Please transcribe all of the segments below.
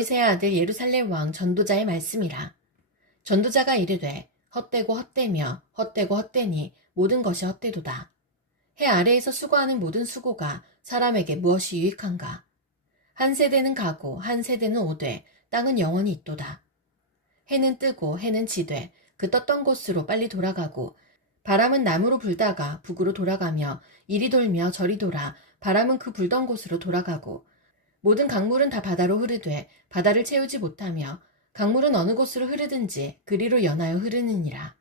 다윗의 아들 예루살렘 왕 전도자의 말씀이라. 전도자가 이르되 헛되고 헛되며 헛되고 헛되니 모든 것이 헛되도다. 해 아래에서 수고하는 모든 수고가 사람에게 무엇이 유익한가? 한 세대는 가고 한 세대는 오되 땅은 영원히 있도다. 해는 뜨고 해는 지되 그 떴던 곳으로 빨리 돌아가고 바람은 남으로 불다가 북으로 돌아가며 이리 돌며 저리 돌아 바람은 그 불던 곳으로 돌아가고 모든 강물은 다 바다로 흐르되 바다를 채우지 못하며 강물은 어느 곳으로 흐르든지 그리로 연하여 흐르느니라.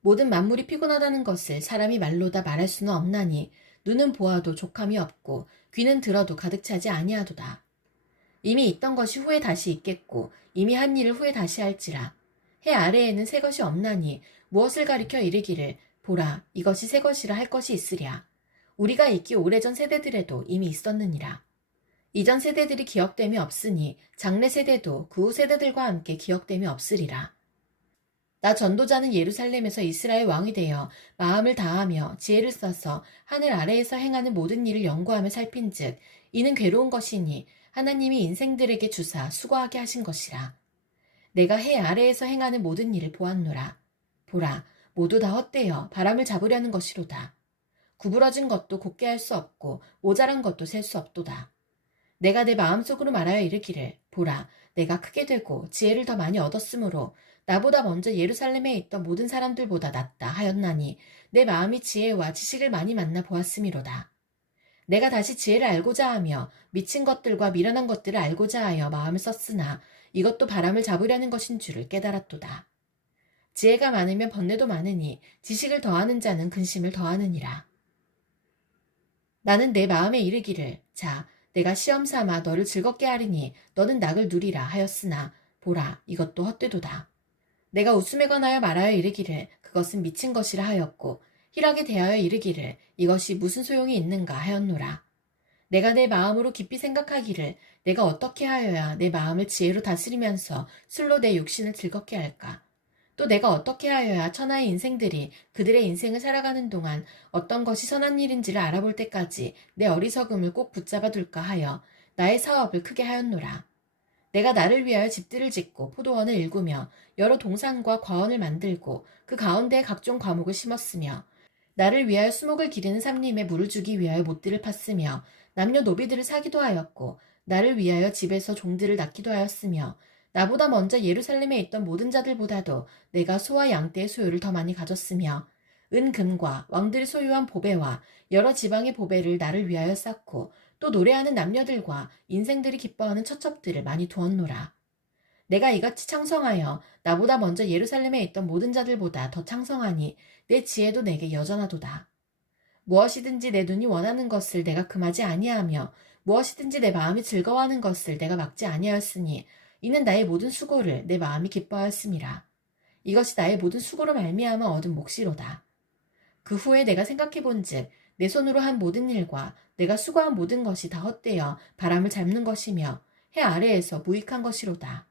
모든 만물이 피곤하다는 것을 사람이 말로 다 말할 수는 없나니 눈은 보아도 족함이 없고 귀는 들어도 가득 차지 아니하도다. 이미 있던 것이 후에 다시 있겠고 이미 한 일을 후에 다시 할지라. 해 아래에는 새 것이 없나니 무엇을 가리켜 이르기를 보라 이것이 새 것이라 할 것이 있으랴. 우리가 있기 오래전 세대들에도 이미 있었느니라. 이전 세대들이 기억됨이 없으니 장래 세대도 그 후 세대들과 함께 됨이 없으리라. 나 전도자는 예루살렘에서 이스라엘 왕이 되어 마음을 다하며 지혜를 써서 하늘 아래에서 행하는 모든 일을 연구하며 살핀즉 이는 괴로운 것이니 하나님이 인생들에게 주사 수고하게 하신 것이라. 내가 해 아래에서 행하는 모든 일을 보았노라. 보라 모두 다 헛되어 바람을 잡으려는 것이로다. 구부러진 것도 곱게 할 수 없고 모자란 것도 셀 수 없도다. 내가 내 마음속으로 말하여 이르기를 보라 내가 크게 되고 지혜를 더 많이 얻었으므로 나보다 먼저 예루살렘에 있던 모든 사람들보다 낫다 하였나니 내 마음이 지혜와 지식을 많이 만나 보았음이로다. 내가 다시 지혜를 알고자 하며 미친 것들과 미련한 것들을 알고자 하여 마음을 썼으나 이것도 바람을 잡으려는 것인 줄을 깨달았도다. 지혜가 많으면 번뇌도 많으니 지식을 더하는 자는 근심을 더하느니라. 나는 내 마음에 이르기를 자 내가 시험 삼아 너를 즐겁게 하리니 너는 낙을 누리라 하였으나 보라 이것도 헛되도다. 내가 웃음에 관하여 말하여 이르기를 그것은 미친 것이라 하였고 희락에 대하여 이르기를 이것이 무슨 소용이 있는가 하였노라. 내가 내 마음으로 깊이 생각하기를 내가 어떻게 하여야 내 마음을 지혜로 다스리면서 술로 내 육신을 즐겁게 할까? 또 내가 어떻게 하여야 천하의 인생들이 그들의 인생을 살아가는 동안 어떤 것이 선한 일인지를 알아볼 때까지 내 어리석음을 꼭 붙잡아 둘까 하여 나의 사업을 크게 하였노라. 내가 나를 위하여 집들을 짓고 포도원을 일구며 여러 동산과 과원을 만들고 그 가운데에 각종 과목을 심었으며 나를 위하여 수목을 기르는 삼림에 물을 주기 위하여 못들을 팠으며 남녀 노비들을 사기도 하였고 나를 위하여 집에서 종들을 낳기도 하였으며 나보다 먼저 예루살렘에 있던 모든 자들보다도 내가 소와 양떼의 소유를 더 많이 가졌으며 은금과 왕들이 소유한 보배와 여러 지방의 보배를 나를 위하여 쌓고 또 노래하는 남녀들과 인생들이 기뻐하는 처첩들을 많이 두었노라. 내가 이같이 창성하여 나보다 먼저 예루살렘에 있던 모든 자들보다 더 창성하니 내 지혜도 내게 여전하도다. 무엇이든지 내 눈이 원하는 것을 내가 금하지 아니하며 무엇이든지 내 마음이 즐거워하는 것을 내가 막지 아니하였으니 이는 나의 모든 수고를 내 마음이 기뻐하였음이라. 이것이 나의 모든 수고로 말미암아 얻은 몫이로다. 그 후에 내가 생각해본즉 내 손으로 한 모든 일과 내가 수고한 모든 것이 다 헛되어 바람을 잡는 것이며 해 아래에서 무익한 것이로다.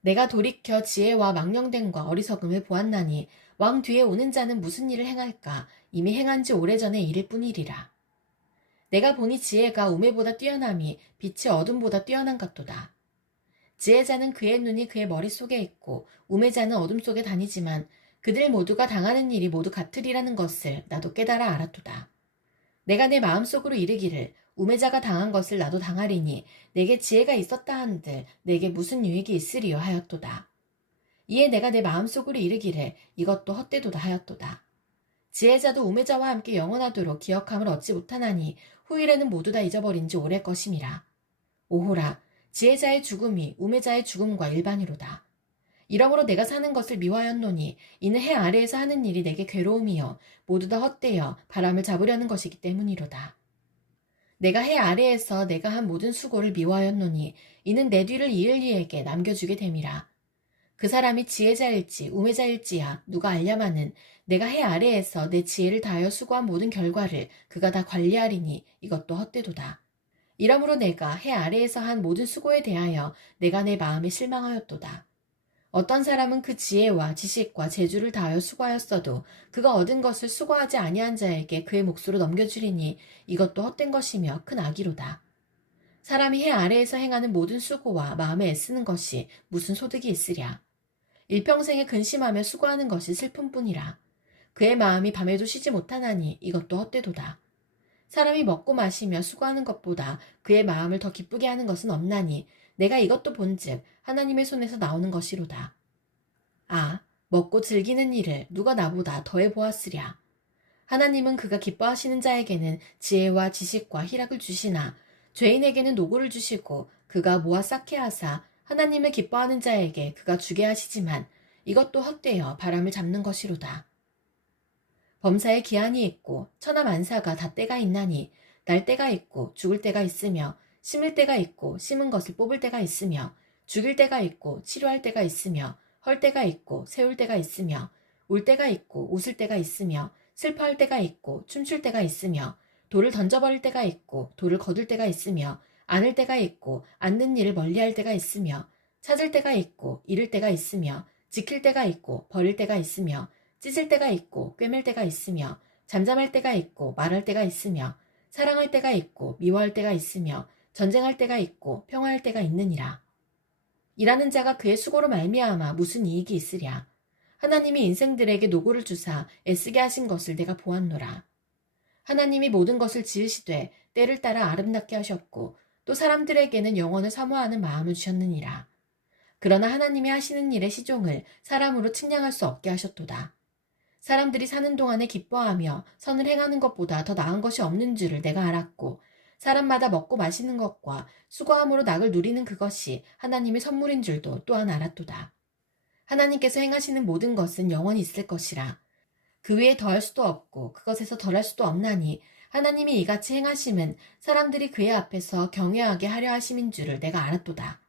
내가 돌이켜 지혜와 망령됨과 어리석음을 보았나니 왕 뒤에 오는 자는 무슨 일을 행할까 이미 행한 지 오래전의 일일 뿐이리라. 내가 보니 지혜가 우매보다 뛰어남이 빛이 어둠보다 뛰어난 같도다. 지혜자는 그의 눈이 그의 머릿속에 있고 우매자는 어둠 속에 다니지만 그들 모두가 당하는 일이 모두 같으리라는 것을 나도 깨달아 알았도다. 내가 내 마음속으로 이르기를 우매자가 당한 것을 나도 당하리니 내게 지혜가 있었다 한들 내게 무슨 유익이 있으리요 하였도다. 이에 내가 내 마음속으로 이르기를 이것도 헛되도다 하였도다. 지혜자도 우매자와 함께 영원하도록 기억함을 얻지 못하나니 후일에는 모두 다 잊어버린 지 오래 것임이라. 오호라 지혜자의 죽음이 우매자의 죽음과 일반이로다. 이러므로 내가 사는 것을 미워하였노니 이는 해 아래에서 하는 일이 내게 괴로움이요 모두 다 헛되어 바람을 잡으려는 것이기 때문이로다. 내가 해 아래에서 내가 한 모든 수고를 미워하였노니 이는 내 뒤를 이을 이에게 남겨주게 됨이라. 그 사람이 지혜자일지 우매자일지야 누가 알냐마는 내가 해 아래에서 내 지혜를 다하여 수고한 모든 결과를 그가 다 관리하리니 이것도 헛되도다. 이러므로 내가 해 아래에서 한 모든 수고에 대하여 내가 내 마음에 실망하였도다. 어떤 사람은 그 지혜와 지식과 재주를 다하여 수고하였어도 그가 얻은 것을 수고하지 아니한 자에게 그의 몫으로 넘겨주리니 이것도 헛된 것이며 큰 악이로다. 사람이 해 아래에서 행하는 모든 수고와 마음에 애쓰는 것이 무슨 소득이 있으랴. 일평생에 근심하며 수고하는 것이 슬픔뿐이라. 그의 마음이 밤에도 쉬지 못하나니 이것도 헛되도다. 사람이 먹고 마시며 수고하는 것보다 그의 마음을 더 기쁘게 하는 것은 없나니 내가 이것도 본즉 하나님의 손에서 나오는 것이로다. 아, 먹고 즐기는 일을 누가 나보다 더해 보았으랴. 하나님은 그가 기뻐하시는 자에게는 지혜와 지식과 희락을 주시나 죄인에게는 노고를 주시고 그가 모아 쌓게 하사 하나님을 기뻐하는 자에게 그가 주게 하시지만 이것도 헛되어 바람을 잡는 것이로다. 범사에 기한이 있고 천하만사가 다 때가 있나니 날 때가 있고 죽을 때가 있으며 심을 때가 있고 심은 것을 뽑을 때가 있으며 죽일 때가 있고 치료할 때가 있으며 헐 때가 있고 세울 때가 있으며 울 때가 있고 웃을 때가 있으며 슬퍼할 때가 있고 춤출 때가 있으며 돌을 던져버릴 때가 있고 돌을 거둘 때가 있으며 안을 때가 있고 앉는 일을 멀리할 때가 있으며 찾을 때가 있고 잃을 때가 있으며 지킬 때가 있고 버릴 때가 있으며 찢을 때가 있고 꿰맬 때가 있으며 잠잠할 때가 있고 말할 때가 있으며 사랑할 때가 있고 미워할 때가 있으며 전쟁할 때가 있고 평화할 때가 있느니라. 일하는 자가 그의 수고로 말미암아 무슨 이익이 있으랴. 하나님이 인생들에게 노고를 주사 애쓰게 하신 것을 내가 보았노라. 하나님이 모든 것을 지으시되 때를 따라 아름답게 하셨고 또 사람들에게는 영원을 사모하는 마음을 주셨느니라. 그러나 하나님이 하시는 일의 시종을 사람으로 측량할 수 없게 하셨도다. 사람들이 사는 동안에 기뻐하며 선을 행하는 것보다 더 나은 것이 없는 줄을 내가 알았고 사람마다 먹고 마시는 것과 수고함으로 낙을 누리는 그것이 하나님의 선물인 줄도 또한 알았도다. 하나님께서 행하시는 모든 것은 영원히 있을 것이라. 그 위에 더할 수도 없고 그것에서 덜할 수도 없나니 하나님이 이같이 행하심은 사람들이 그의 앞에서 경외하게 하려 하심인 줄을 내가 알았도다.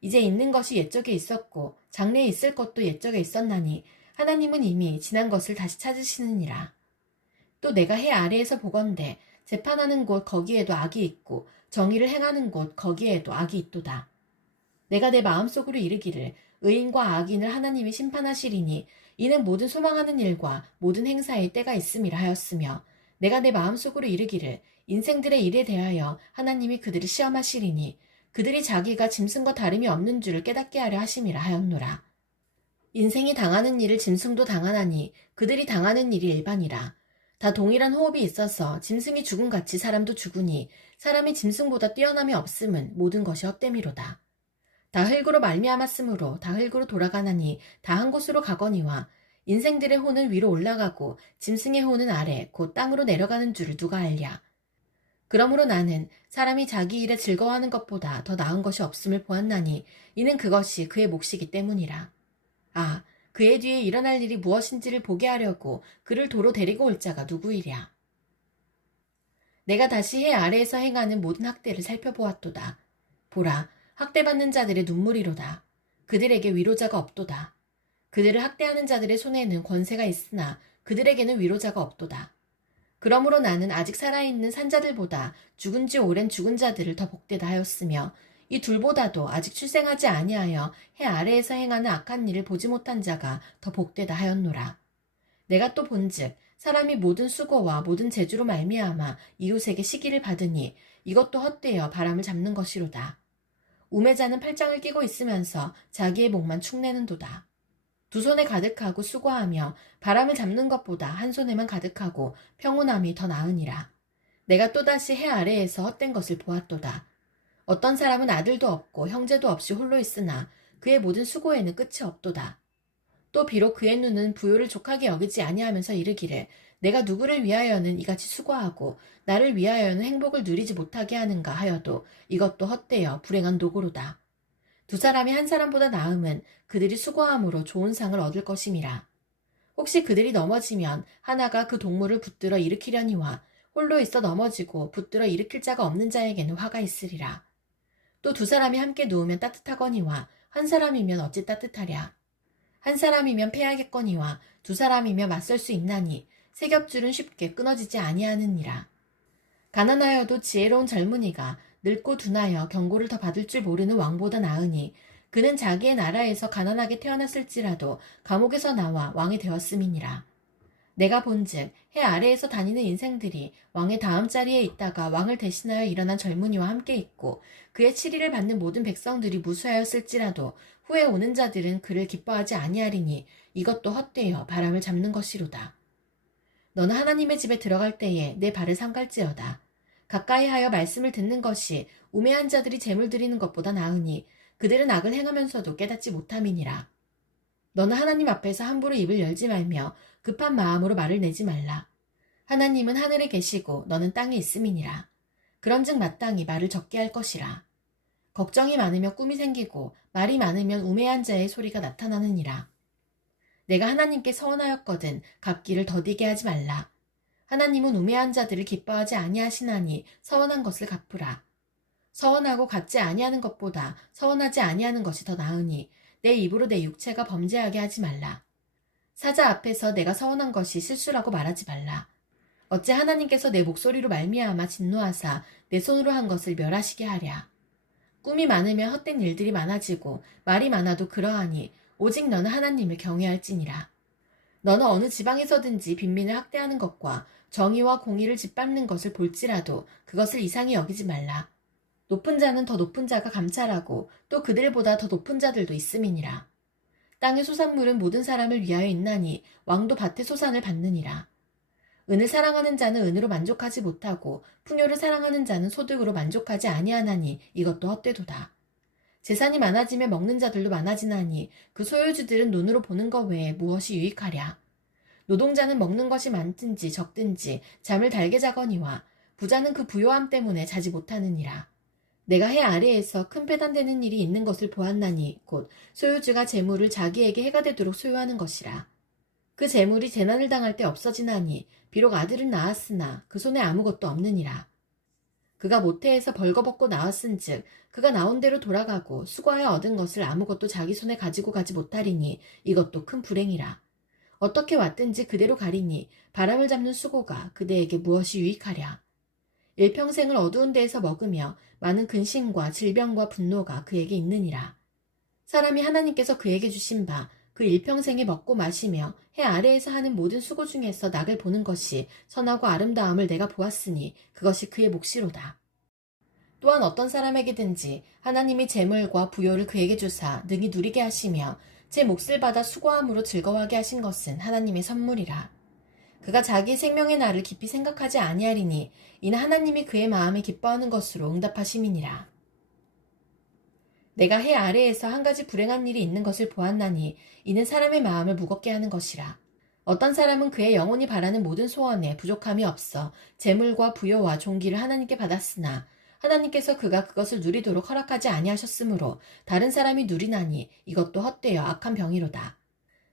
이제 있는 것이 옛적에 있었고 장래에 있을 것도 옛적에 있었나니 하나님은 이미 지난 것을 다시 찾으시느니라. 또 내가 해 아래에서 보건대 재판하는 곳 거기에도 악이 있고 정의를 행하는 곳 거기에도 악이 있도다. 내가 내 마음속으로 이르기를 의인과 악인을 하나님이 심판하시리니 이는 모든 소망하는 일과 모든 행사에 때가 있음이라 하였으며 내가 내 마음속으로 이르기를 인생들의 일에 대하여 하나님이 그들을 시험하시리니 그들이 자기가 짐승과 다름이 없는 줄을 깨닫게 하려 하심이라 하였노라. 인생이 당하는 일을 짐승도 당하나니 그들이 당하는 일이 일반이라. 다 동일한 호흡이 있어서 짐승이 죽음같이 사람도 죽으니 사람이 짐승보다 뛰어남이 없음은 모든 것이 헛됨이로다. 다 흙으로 말미암았으므로 다 흙으로 돌아가나니 다 한 곳으로 가거니와 인생들의 혼은 위로 올라가고 짐승의 혼은 아래 곧 땅으로 내려가는 줄을 누가 알랴. 그러므로 나는 사람이 자기 일에 즐거워하는 것보다 더 나은 것이 없음을 보았나니 이는 그것이 그의 몫이기 때문이라. 아, 그의 뒤에 일어날 일이 무엇인지를 보게 하려고 그를 도로 데리고 올 자가 누구이랴. 내가 다시 해 아래에서 행하는 모든 학대를 살펴보았도다. 보라, 학대받는 자들의 눈물이로다. 그들에게 위로자가 없도다. 그들을 학대하는 자들의 손에는 권세가 있으나 그들에게는 위로자가 없도다. 그러므로 나는 아직 살아있는 산자들보다 죽은 지 오랜 죽은 자들을 더 복되다 하였으며 이 둘보다도 아직 출생하지 아니하여 해 아래에서 행하는 악한 일을 보지 못한 자가 더 복되다 하였노라. 내가 또 본즉 사람이 모든 수고와 모든 재주로 말미암아 이웃에게 시기를 받으니 이것도 헛되어 바람을 잡는 것이로다. 우매자는 팔짱을 끼고 있으면서 자기의 목만 축내는도다. 두 손에 가득하고 수고하며 바람을 잡는 것보다 한 손에만 가득하고 평온함이 더 나으니라. 내가 또다시 해 아래에서 헛된 것을 보았도다. 어떤 사람은 아들도 없고 형제도 없이 홀로 있으나 그의 모든 수고에는 끝이 없도다. 또 비록 그의 눈은 부요를 족하게 여기지 아니하면서 이르기를 내가 누구를 위하여는 이같이 수고하고 나를 위하여는 행복을 누리지 못하게 하는가 하여도 이것도 헛되어 불행한 도구로다. 두 사람이 한 사람보다 나음은 그들이 수고함으로 좋은 상을 얻을 것임이라. 혹시 그들이 넘어지면 하나가 그 동물을 붙들어 일으키려니와 홀로 있어 넘어지고 붙들어 일으킬 자가 없는 자에게는 화가 있으리라. 또 두 사람이 함께 누우면 따뜻하거니와 한 사람이면 어찌 따뜻하랴. 한 사람이면 패하겠거니와 두 사람이면 맞설 수 있나니 세 겹줄은 쉽게 끊어지지 아니하느니라. 가난하여도 지혜로운 젊은이가 늙고 둔하여 경고를 더 받을 줄 모르는 왕보다 나으니 그는 자기의 나라에서 가난하게 태어났을지라도 감옥에서 나와 왕이 되었음이니라. 내가 본즉 해 아래에서 다니는 인생들이 왕의 다음 자리에 있다가 왕을 대신하여 일어난 젊은이와 함께 있고 그의 치리를 받는 모든 백성들이 무수하였을지라도 후에 오는 자들은 그를 기뻐하지 아니하리니 이것도 헛되어 바람을 잡는 것이로다. 너는 하나님의 집에 들어갈 때에 내 발을 삼갈지어다. 가까이 하여 말씀을 듣는 것이 우매한 자들이 재물 드리는 것보다 나으니 그들은 악을 행하면서도 깨닫지 못함이니라. 너는 하나님 앞에서 함부로 입을 열지 말며 급한 마음으로 말을 내지 말라. 하나님은 하늘에 계시고 너는 땅에 있음이니라. 그런즉 마땅히 말을 적게 할 것이라. 걱정이 많으며 꿈이 생기고 말이 많으면 우매한 자의 소리가 나타나느니라. 내가 하나님께 서원하였거든 갚기를 더디게 하지 말라. 하나님은 우매한 자들을 기뻐하지 아니하시나니 서원한 것을 갚으라. 서원하고 갚지 아니하는 것보다 서원하지 아니하는 것이 더 나으니 내 입으로 내 육체가 범죄하게 하지 말라. 사자 앞에서 내가 서원한 것이 실수라고 말하지 말라. 어째 하나님께서 내 목소리로 말미암아 진노하사 내 손으로 한 것을 멸하시게 하랴. 꿈이 많으면 헛된 일들이 많아지고 말이 많아도 그러하니 오직 너는 하나님을 경외할지니라. 너는 어느 지방에서든지 빈민을 학대하는 것과 정의와 공의를 짓밟는 것을 볼지라도 그것을 이상히 여기지 말라. 높은 자는 더 높은 자가 감찰하고 또 그들보다 더 높은 자들도 있음이니라. 땅의 소산물은 모든 사람을 위하여 있나니 왕도 밭의 소산을 받느니라. 은을 사랑하는 자는 은으로 만족하지 못하고 풍요를 사랑하는 자는 소득으로 만족하지 아니하나니 이것도 헛되도다. 재산이 많아지며 먹는 자들도 많아지나니 그 소유주들은 눈으로 보는 것 외에 무엇이 유익하랴. 노동자는 먹는 것이 많든지 적든지 잠을 달게 자거니와 부자는 그 부요함 때문에 자지 못하느니라. 내가 해 아래에서 큰 배단되는 일이 있는 것을 보았나니 곧 소유주가 재물을 자기에게 해가 되도록 소유하는 것이라. 그 재물이 재난을 당할 때 없어지나니 비록 아들을 낳았으나 그 손에 아무것도 없느니라. 그가 모태에서 벌거벗고 나왔은즉 그가 나온 대로 돌아가고 수고하여 얻은 것을 아무것도 자기 손에 가지고 가지 못하리니 이것도 큰 불행이라. 어떻게 왔든지 그대로 가리니 바람을 잡는 수고가 그대에게 무엇이 유익하랴. 일평생을 어두운 데에서 먹으며 많은 근심과 질병과 분노가 그에게 있느니라. 사람이 하나님께서 그에게 주신 바 그 일평생에 먹고 마시며 해 아래에서 하는 모든 수고 중에서 낙을 보는 것이 선하고 아름다움을 내가 보았으니 그것이 그의 몫이로다. 또한 어떤 사람에게든지 하나님이 재물과 부요를 그에게 주사 능히 누리게 하시며 제 몫을 받아 수고함으로 즐거워하게 하신 것은 하나님의 선물이라. 그가 자기 생명의 날을 깊이 생각하지 아니하리니 이는 하나님이 그의 마음에 기뻐하는 것으로 응답하심이니라. 내가 해 아래에서 한 가지 불행한 일이 있는 것을 보았나니 이는 사람의 마음을 무겁게 하는 것이라. 어떤 사람은 그의 영혼이 바라는 모든 소원에 부족함이 없어 재물과 부요와 존귀를 하나님께 받았으나 하나님께서 그가 그것을 누리도록 허락하지 아니하셨으므로 다른 사람이 누리나니 이것도 헛되어 악한 병이로다.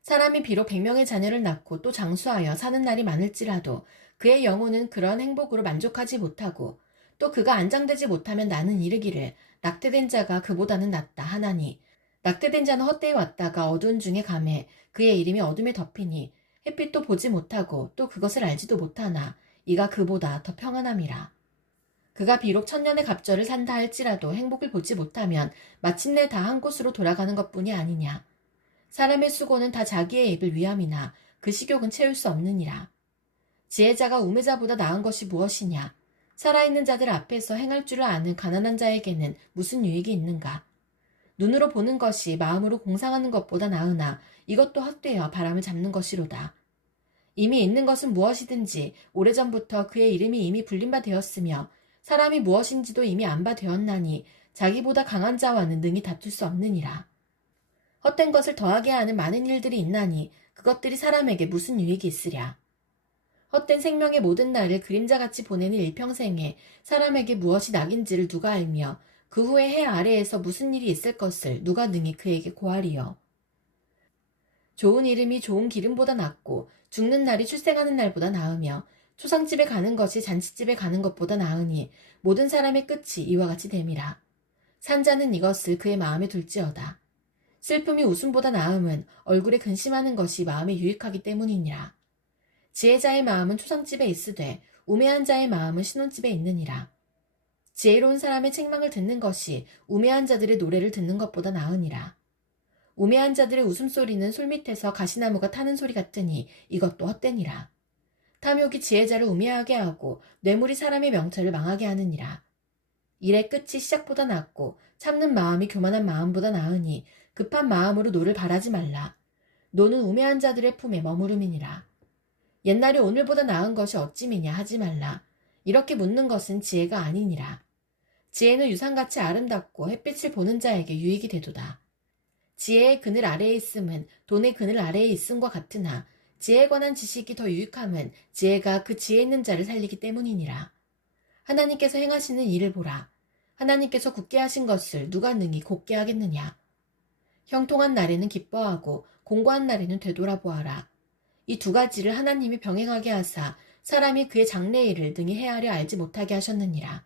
사람이 비록 100명의 자녀를 낳고 또 장수하여 사는 날이 많을지라도 그의 영혼은 그러한 행복으로 만족하지 못하고 또 그가 안장되지 못하면 나는 이르기를 낙태된 자가 그보다는 낫다 하나니 낙태된 자는 헛되이 왔다가 어두운 중에 감해 그의 이름이 어둠에 덮이니 햇빛도 보지 못하고 또 그것을 알지도 못하나 이가 그보다 더 평안함이라. 그가 비록 천년의 갑절을 산다 할지라도 행복을 보지 못하면 마침내 다 한 곳으로 돌아가는 것뿐이 아니냐. 사람의 수고는 다 자기의 입을 위함이나 그 식욕은 채울 수 없느니라. 지혜자가 우매자보다 나은 것이 무엇이냐. 살아있는 자들 앞에서 행할 줄을 아는 가난한 자에게는 무슨 유익이 있는가. 눈으로 보는 것이 마음으로 공상하는 것보다 나으나 이것도 헛되어 바람을 잡는 것이로다. 이미 있는 것은 무엇이든지 오래전부터 그의 이름이 이미 불린 바 되었으며 사람이 무엇인지도 이미 안 바 되었나니 자기보다 강한 자와는 능히 다툴 수 없느니라. 헛된 것을 더하게 하는 많은 일들이 있나니 그것들이 사람에게 무슨 유익이 있으랴. 헛된 생명의 모든 날을 그림자같이 보내는 일평생에 사람에게 무엇이 낙인지를 누가 알며 그 후에 해 아래에서 무슨 일이 있을 것을 누가 능히 그에게 고하리요. 좋은 이름이 좋은 기름보다 낫고 죽는 날이 출생하는 날보다 나으며 초상집에 가는 것이 잔치집에 가는 것보다 나으니 모든 사람의 끝이 이와 같이 됨이라. 산자는 이것을 그의 마음에 둘지어다. 슬픔이 웃음보다 나음은 얼굴에 근심하는 것이 마음에 유익하기 때문이니라. 지혜자의 마음은 초상집에 있으되 우매한 자의 마음은 신혼집에 있느니라. 지혜로운 사람의 책망을 듣는 것이 우매한 자들의 노래를 듣는 것보다 나으니라. 우매한 자들의 웃음소리는 솔밑에서 가시나무가 타는 소리 같으니 이것도 헛되니라. 탐욕이 지혜자를 우매하게 하고 뇌물이 사람의 명철을 망하게 하느니라. 일의 끝이 시작보다 낫고 참는 마음이 교만한 마음보다 나으니 급한 마음으로 노를 바라지 말라. 노는 우매한 자들의 품에 머무름이니라. 옛날에 오늘보다 나은 것이 어찌미냐 하지 말라. 이렇게 묻는 것은 지혜가 아니니라. 지혜는 유산같이 아름답고 햇빛을 보는 자에게 유익이 되도다. 지혜의 그늘 아래에 있음은 돈의 그늘 아래에 있음과 같으나 지혜에 관한 지식이 더 유익함은 지혜가 그 지혜 있는 자를 살리기 때문이니라. 하나님께서 행하시는 일을 보라. 하나님께서 굳게 하신 것을 누가 능히 곧게 하겠느냐. 형통한 날에는 기뻐하고 공고한 날에는 되돌아보아라. 이 두 가지를 하나님이 병행하게 하사 사람이 그의 장래일을 능히 헤아려 알지 못하게 하셨느니라.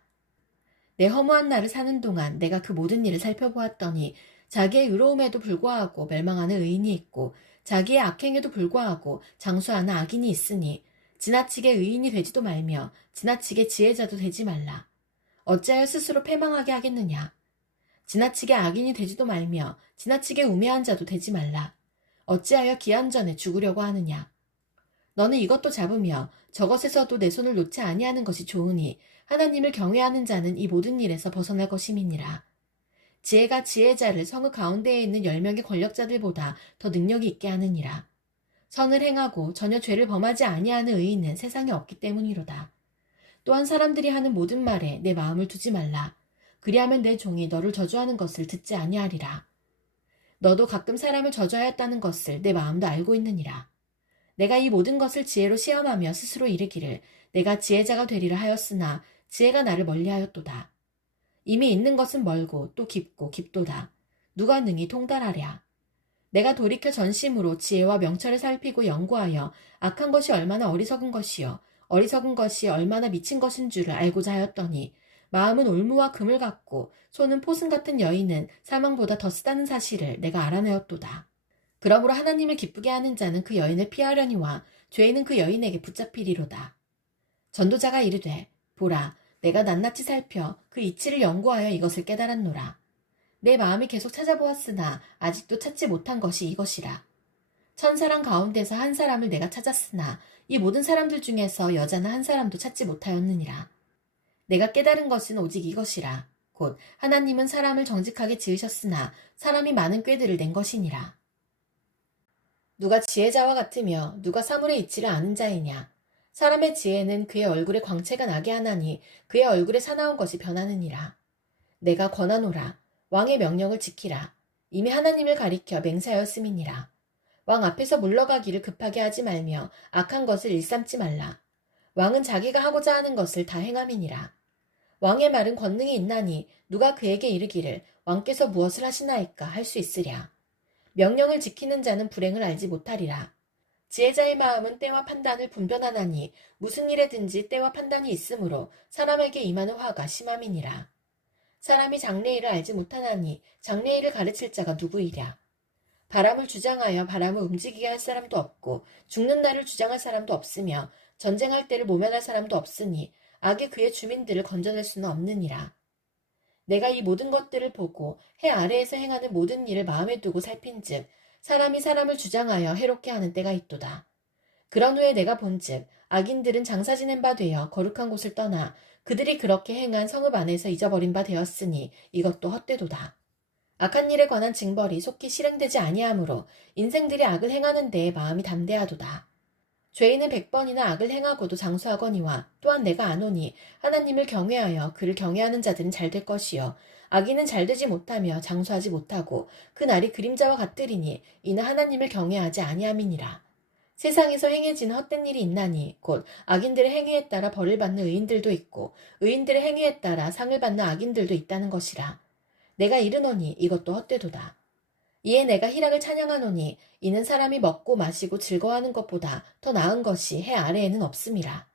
내 허무한 날을 사는 동안 내가 그 모든 일을 살펴보았더니 자기의 의로움에도 불구하고 멸망하는 의인이 있고 자기의 악행에도 불구하고 장수하는 악인이 있으니 지나치게 의인이 되지도 말며 지나치게 지혜자도 되지 말라. 어찌하여 스스로 패망하게 하겠느냐. 지나치게 악인이 되지도 말며 지나치게 우매한 자도 되지 말라. 어찌하여 기한전에 죽으려고 하느냐. 너는 이것도 잡으며 저것에서도 내 손을 놓지 아니하는 것이 좋으니 하나님을 경외하는 자는 이 모든 일에서 벗어날 것임이니라. 지혜가 지혜자를 성읍 가운데에 있는 10명의 권력자들보다 더 능력이 있게 하느니라. 선을 행하고 전혀 죄를 범하지 아니하는 의인은 세상에 없기 때문이로다. 또한 사람들이 하는 모든 말에 내 마음을 두지 말라. 그리하면 내 종이 너를 저주하는 것을 듣지 아니하리라. 너도 가끔 사람을 저주하였다는 것을 내 마음도 알고 있느니라. 내가 이 모든 것을 지혜로 시험하며 스스로 이르기를 내가 지혜자가 되리라 하였으나 지혜가 나를 멀리하였도다. 이미 있는 것은 멀고 또 깊고 깊도다. 누가 능히 통달하랴. 내가 돌이켜 전심으로 지혜와 명철을 살피고 연구하여 악한 것이 얼마나 어리석은 것이요 어리석은 것이 얼마나 미친 것인 줄을 알고자 하였더니 마음은 올무와 금을 같고 손은 포승 같은 여인은 사망보다 더 쓰다는 사실을 내가 알아내었도다. 그러므로 하나님을 기쁘게 하는 자는 그 여인을 피하려니와 죄인은 그 여인에게 붙잡히리로다. 전도자가 이르되 보라 내가 낱낱이 살펴 그 이치를 연구하여 이것을 깨달았노라. 내 마음이 계속 찾아보았으나 아직도 찾지 못한 것이 이것이라. 1000사람 가운데서 한 사람을 내가 찾았으나 이 모든 사람들 중에서 여자는 한 사람도 찾지 못하였느니라. 내가 깨달은 것은 오직 이것이라. 곧 하나님은 사람을 정직하게 지으셨으나 사람이 많은 꾀들을 낸 것이니라. 누가 지혜자와 같으며 누가 사물의 이치를 아는 자이냐. 사람의 지혜는 그의 얼굴에 광채가 나게 하나니 그의 얼굴에 사나운 것이 변하느니라. 내가 권하노라. 왕의 명령을 지키라. 이미 하나님을 가리켜 맹세하였음이니라. 왕 앞에서 물러가기를 급하게 하지 말며 악한 것을 일삼지 말라. 왕은 자기가 하고자 하는 것을 다 행함이니라. 왕의 말은 권능이 있나니 누가 그에게 이르기를 왕께서 무엇을 하시나이까 할 수 있으랴. 명령을 지키는 자는 불행을 알지 못하리라. 지혜자의 마음은 때와 판단을 분별하나니 무슨 일에든지 때와 판단이 있으므로 사람에게 임하는 화가 심함이니라. 사람이 장래일을 알지 못하나니 장래일을 가르칠 자가 누구이랴. 바람을 주장하여 바람을 움직이게 할 사람도 없고 죽는 날을 주장할 사람도 없으며 전쟁할 때를 모면할 사람도 없으니 악이 그의 주민들을 건져낼 수는 없느니라. 내가 이 모든 것들을 보고 해 아래에서 행하는 모든 일을 마음에 두고 살핀즉 사람이 사람을 주장하여 해롭게 하는 때가 있도다. 그런 후에 내가 본즉 악인들은 장사 지낸 바 되어 거룩한 곳을 떠나 그들이 그렇게 행한 성읍 안에서 잊어버린 바 되었으니 이것도 헛되도다. 악한 일에 관한 징벌이 속히 실행되지 아니하므로 인생들이 악을 행하는 데에 마음이 담대하도다. 죄인은 100번이나 악을 행하고도 장수하거니와 또한 내가 아노니 하나님을 경외하여 그를 경외하는 자들은 잘 될 것이요 악인은 잘되지 못하며 장수하지 못하고 그 날이 그림자와 같으리니 이는 하나님을 경외하지 아니함이니라. 세상에서 행해지는 헛된 일이 있나니 곧 악인들의 행위에 따라 벌을 받는 의인들도 있고 의인들의 행위에 따라 상을 받는 악인들도 있다는 것이라. 내가 이르노니 이것도 헛되도다. 이에 내가 희락을 찬양하노니 이는 사람이 먹고 마시고 즐거워하는 것보다 더 나은 것이 해 아래에는 없음이라.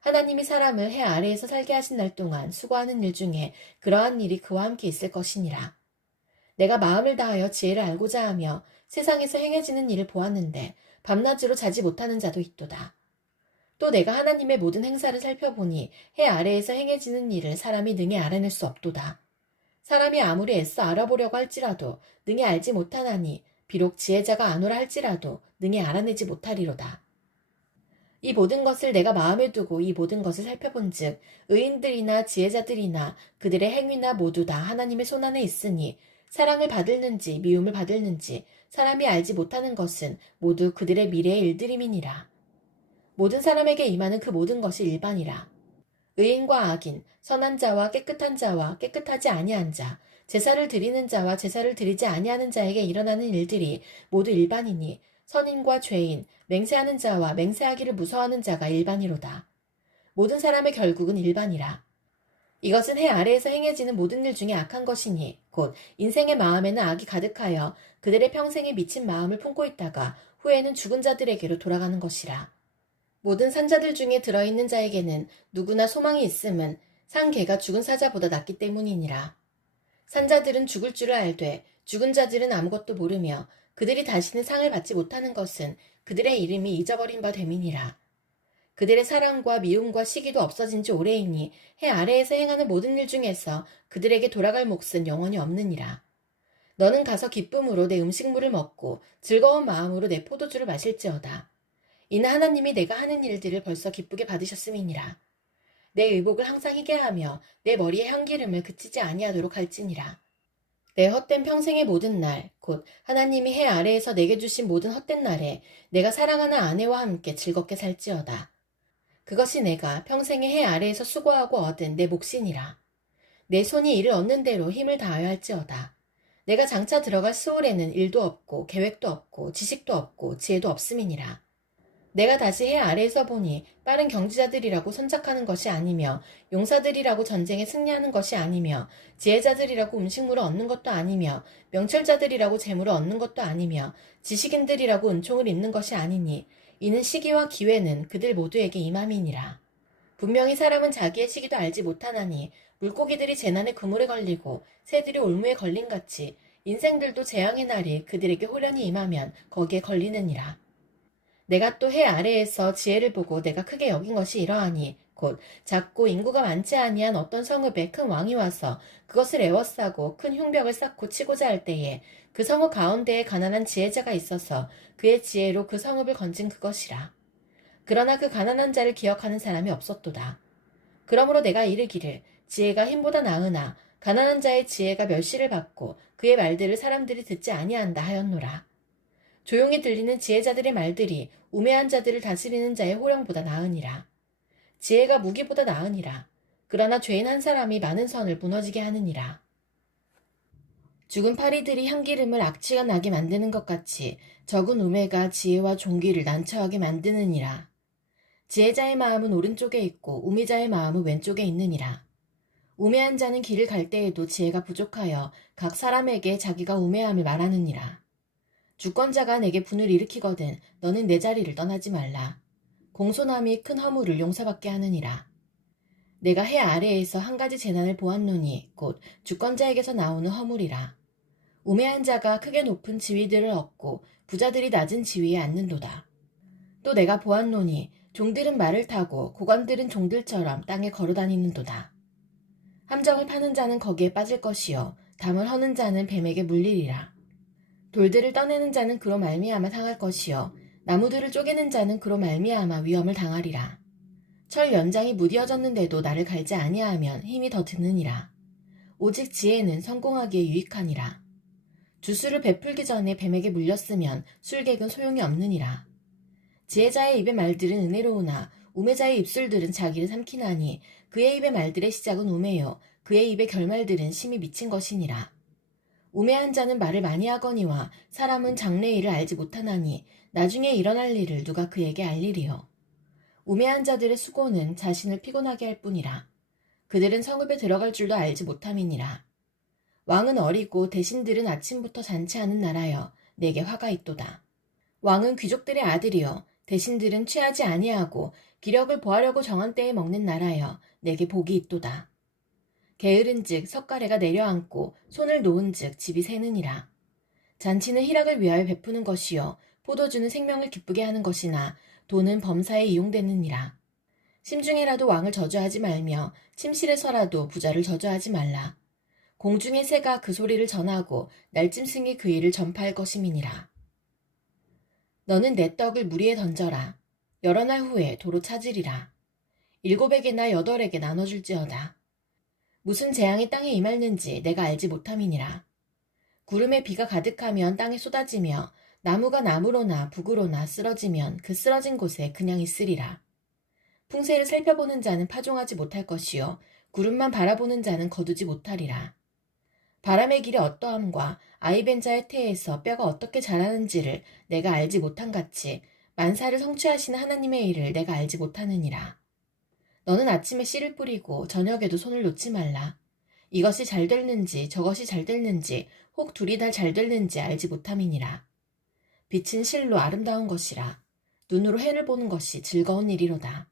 하나님이 사람을 해 아래에서 살게 하신 날 동안 수고하는 일 중에 그러한 일이 그와 함께 있을 것이니라. 내가 마음을 다하여 지혜를 알고자 하며 세상에서 행해지는 일을 보았는데 밤낮으로 자지 못하는 자도 있도다. 또 내가 하나님의 모든 행사를 살펴보니 해 아래에서 행해지는 일을 사람이 능히 알아낼 수 없도다. 사람이 아무리 애써 알아보려고 할지라도 능히 알지 못하나니 비록 지혜자가 아노라 할지라도 능히 알아내지 못하리로다. 이 모든 것을 내가 마음에 두고 이 모든 것을 살펴본즉 의인들이나 지혜자들이나 그들의 행위나 모두 다 하나님의 손안에 있으니 사랑을 받을는지 미움을 받을는지 사람이 알지 못하는 것은 모두 그들의 미래의 일들임이니라. 모든 사람에게 임하는 그 모든 것이 일반이라. 의인과 악인, 선한 자와 깨끗한 자와 깨끗하지 아니한 자, 제사를 드리는 자와 제사를 드리지 아니하는 자에게 일어나는 일들이 모두 일반이니 선인과 죄인, 맹세하는 자와 맹세하기를 무서워하는 자가 일반이로다. 모든 사람의 결국은 일반이라. 이것은 해 아래에서 행해지는 모든 일 중에 악한 것이니 곧 인생의 마음에는 악이 가득하여 그들의 평생에 미친 마음을 품고 있다가 후에는 죽은 자들에게로 돌아가는 것이라. 모든 산자들 중에 들어있는 자에게는 누구나 소망이 있음은 산 개가 죽은 사자보다 낫기 때문이니라. 산자들은 죽을 줄을 알되 죽은 자들은 아무것도 모르며 그들이 다시는 상을 받지 못하는 것은 그들의 이름이 잊어버린 바 됨이니라. 그들의 사랑과 미움과 시기도 없어진 지 오래이니 해 아래에서 행하는 모든 일 중에서 그들에게 돌아갈 몫은 영원히 없느니라. 너는 가서 기쁨으로 내 음식물을 먹고 즐거운 마음으로 내 포도주를 마실지어다. 이는 하나님이 내가 하는 일들을 벌써 기쁘게 받으셨음이니라. 내 의복을 항상 희게 하며 내 머리에 향기름을 그치지 아니하도록 할지니라. 내 헛된 평생의 모든 날, 곧 하나님이 해 아래에서 내게 주신 모든 헛된 날에 내가 사랑하는 아내와 함께 즐겁게 살지어다. 그것이 내가 평생의 해 아래에서 수고하고 얻은 내 몫이니라. 내 손이 이를 얻는 대로 힘을 다하여 할지어다. 내가 장차 들어갈 수월에는 일도 없고 계획도 없고 지식도 없고 지혜도 없음이니라. 내가 다시 해 아래에서 보니 빠른 경지자들이라고 선착하는 것이 아니며 용사들이라고 전쟁에 승리하는 것이 아니며 지혜자들이라고 음식물을 얻는 것도 아니며 명철자들이라고 재물을 얻는 것도 아니며 지식인들이라고 은총을 입는 것이 아니니 이는 시기와 기회는 그들 모두에게 임함이니라. 분명히 사람은 자기의 시기도 알지 못하나니 물고기들이 재난에 그물에 걸리고 새들이 올무에 걸림같이 인생들도 재앙의 날이 그들에게 호련히 임하면 거기에 걸리느니라. 내가 또 해 아래에서 지혜를 보고 내가 크게 여긴 것이 이러하니 곧 작고 인구가 많지 아니한 어떤 성읍에 큰 왕이 와서 그것을 에워싸고 큰 흉벽을 쌓고 치고자 할 때에 그 성읍 가운데에 가난한 지혜자가 있어서 그의 지혜로 그 성읍을 건진 그것이라. 그러나 그 가난한 자를 기억하는 사람이 없었도다. 그러므로 내가 이르기를 지혜가 힘보다 나으나 가난한 자의 지혜가 멸시를 받고 그의 말들을 사람들이 듣지 아니한다 하였노라. 조용히 들리는 지혜자들의 말들이 우매한 자들을 다스리는 자의 호령보다 나으니라. 지혜가 무기보다 나으니라. 그러나 죄인 한 사람이 많은 선을 무너지게 하느니라. 죽은 파리들이 향기름을 악취가 나게 만드는 것 같이 적은 우매가 지혜와 종기를 난처하게 만드느니라. 지혜자의 마음은 오른쪽에 있고 우미자의 마음은 왼쪽에 있느니라. 우매한 자는 길을 갈 때에도 지혜가 부족하여 각 사람에게 자기가 우매함을 말하느니라. 주권자가 내게 분을 일으키거든 너는 내 자리를 떠나지 말라. 공손함이 큰 허물을 용서받게 하느니라. 내가 해 아래에서 한 가지 재난을 보았노니 곧 주권자에게서 나오는 허물이라. 우매한 자가 크게 높은 지위들을 얻고 부자들이 낮은 지위에 앉는도다. 또 내가 보았노니 종들은 말을 타고 고관들은 종들처럼 땅에 걸어다니는도다. 함정을 파는 자는 거기에 빠질 것이요 담을 허는 자는 뱀에게 물리리라. 돌들을 떠내는 자는 그로 말미암아 상할 것이요 나무들을 쪼개는 자는 그로 말미암아 위험을 당하리라. 철 연장이 무디어졌는데도 나를 갈지 아니하면 힘이 더 드느니라. 오직 지혜는 성공하기에 유익하니라. 주술을 베풀기 전에 뱀에게 물렸으면 술객은 소용이 없느니라. 지혜자의 입의 말들은 은혜로우나 우매자의 입술들은 자기를 삼키나니 그의 입의 말들의 시작은 우매요 그의 입의 결말들은 심히 미친 것이니라. 우매한 자는 말을 많이 하거니와 사람은 장래의 일을 알지 못하나니 나중에 일어날 일을 누가 그에게 알리리요. 우매한 자들의 수고는 자신을 피곤하게 할 뿐이라. 그들은 성읍에 들어갈 줄도 알지 못함이니라. 왕은 어리고 대신들은 아침부터 잔치하는 나라여 내게 화가 있도다. 왕은 귀족들의 아들이여 대신들은 취하지 아니하고 기력을 보하려고 정한 때에 먹는 나라여 내게 복이 있도다. 게으른즉 석가래가 내려앉고 손을 놓은즉 집이 새느니라. 잔치는 희락을 위하여 베푸는 것이요 포도주는 생명을 기쁘게 하는 것이나 돈은 범사에 이용되느니라. 심중에라도 왕을 저주하지 말며 침실에서라도 부자를 저주하지 말라. 공중의 새가 그 소리를 전하고 날짐승이 그 일을 전파할 것임이니라. 너는 내 떡을 물 위에 던져라. 여러 날 후에 도로 찾으리라. 7에게나 8에게 나눠줄지어다. 무슨 재앙이 땅에 임할는지 내가 알지 못함이니라. 구름에 비가 가득하면 땅에 쏟아지며 나무가 나무로나 북으로나 쓰러지면 그 쓰러진 곳에 그냥 있으리라. 풍세를 살펴보는 자는 파종하지 못할 것이요 구름만 바라보는 자는 거두지 못하리라. 바람의 길이 어떠함과 아이벤 자의 태에서 뼈가 어떻게 자라는지를 내가 알지 못한 같이 만사를 성취하시는 하나님의 일을 내가 알지 못하느니라. 너는 아침에 씨를 뿌리고 저녁에도 손을 놓지 말라. 이것이 잘 됐는지 저것이 잘 됐는지 혹 둘이 다 잘 됐는지 알지 못함이니라. 빛은 실로 아름다운 것이라. 눈으로 해를 보는 것이 즐거운 일이로다.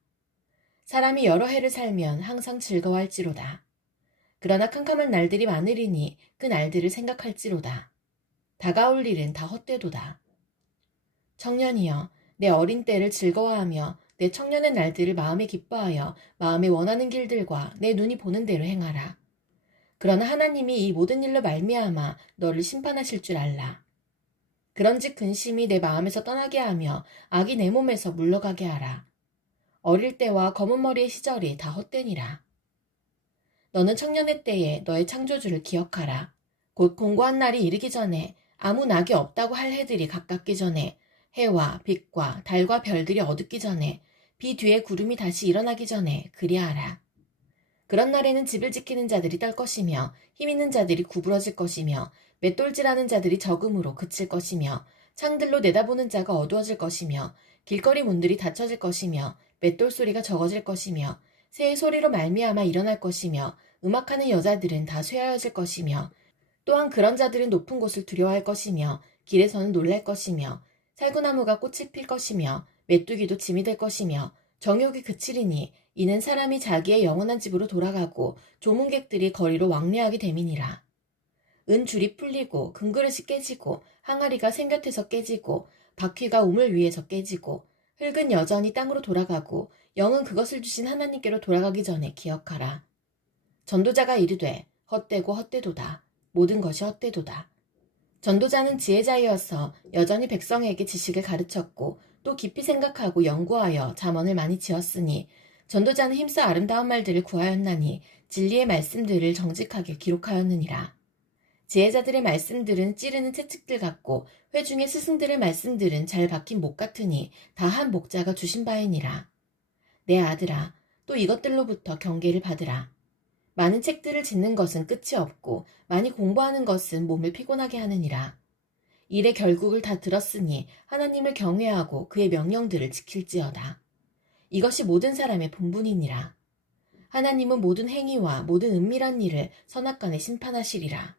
사람이 여러 해를 살면 항상 즐거워할지로다. 그러나 캄캄한 날들이 많으리니 그 날들을 생각할지로다. 다가올 일은 다 헛되도다. 청년이여, 내 어린 때를 즐거워하며 내 청년의 날들을 마음에 기뻐하여 마음에 원하는 길들과 내 눈이 보는 대로 행하라. 그러나 하나님이 이 모든 일로 말미암아 너를 심판하실 줄 알라. 그런즉 근심이 내 마음에서 떠나게 하며 악이 내 몸에서 물러가게 하라. 어릴 때와 검은 머리의 시절이 다 헛되니라. 너는 청년의 때에 너의 창조주를 기억하라. 곧 공고한 날이 이르기 전에 아무 낙이 없다고 할 해들이 가깝기 전에 해와 빛과 달과 별들이 어둡기 전에 비 뒤에 구름이 다시 일어나기 전에 그리하라. 그런 날에는 집을 지키는 자들이 떨 것이며 힘 있는 자들이 구부러질 것이며 맷돌질하는 자들이 적음으로 그칠 것이며 창들로 내다보는 자가 어두워질 것이며 길거리 문들이 닫혀질 것이며 맷돌 소리가 적어질 것이며 새의 소리로 말미암아 일어날 것이며 음악하는 여자들은 다 쇠하여질 것이며 또한 그런 자들은 높은 곳을 두려워할 것이며 길에서는 놀랄 것이며 살구나무가 꽃이 필 것이며 메뚜기도 짐이 될 것이며 정욕이 그치리니 이는 사람이 자기의 영원한 집으로 돌아가고 조문객들이 거리로 왕래하게 됨이니라. 은줄이 풀리고 금그릇이 깨지고 항아리가 생곁에서 깨지고 바퀴가 우물 위에서 깨지고 흙은 여전히 땅으로 돌아가고 영은 그것을 주신 하나님께로 돌아가기 전에 기억하라. 전도자가 이르되 헛되고 헛되도다. 모든 것이 헛되도다. 전도자는 지혜자이어서 여전히 백성에게 지식을 가르쳤고 또 깊이 생각하고 연구하여 잠언을 많이 지었으니 전도자는 힘써 아름다운 말들을 구하였나니 진리의 말씀들을 정직하게 기록하였느니라. 지혜자들의 말씀들은 찌르는 채찍들 같고 회중의 스승들의 말씀들은 잘 박힌 목 같으니 다 한 목자가 주신 바이니라. 내 아들아, 또 이것들로부터 경계를 받으라. 많은 책들을 짓는 것은 끝이 없고 많이 공부하는 것은 몸을 피곤하게 하느니라. 일의 결국을 다 들었으니 하나님을 경외하고 그의 명령들을 지킬지어다. 이것이 모든 사람의 본분이니라. 하나님은 모든 행위와 모든 은밀한 일을 선악간에 심판하시리라.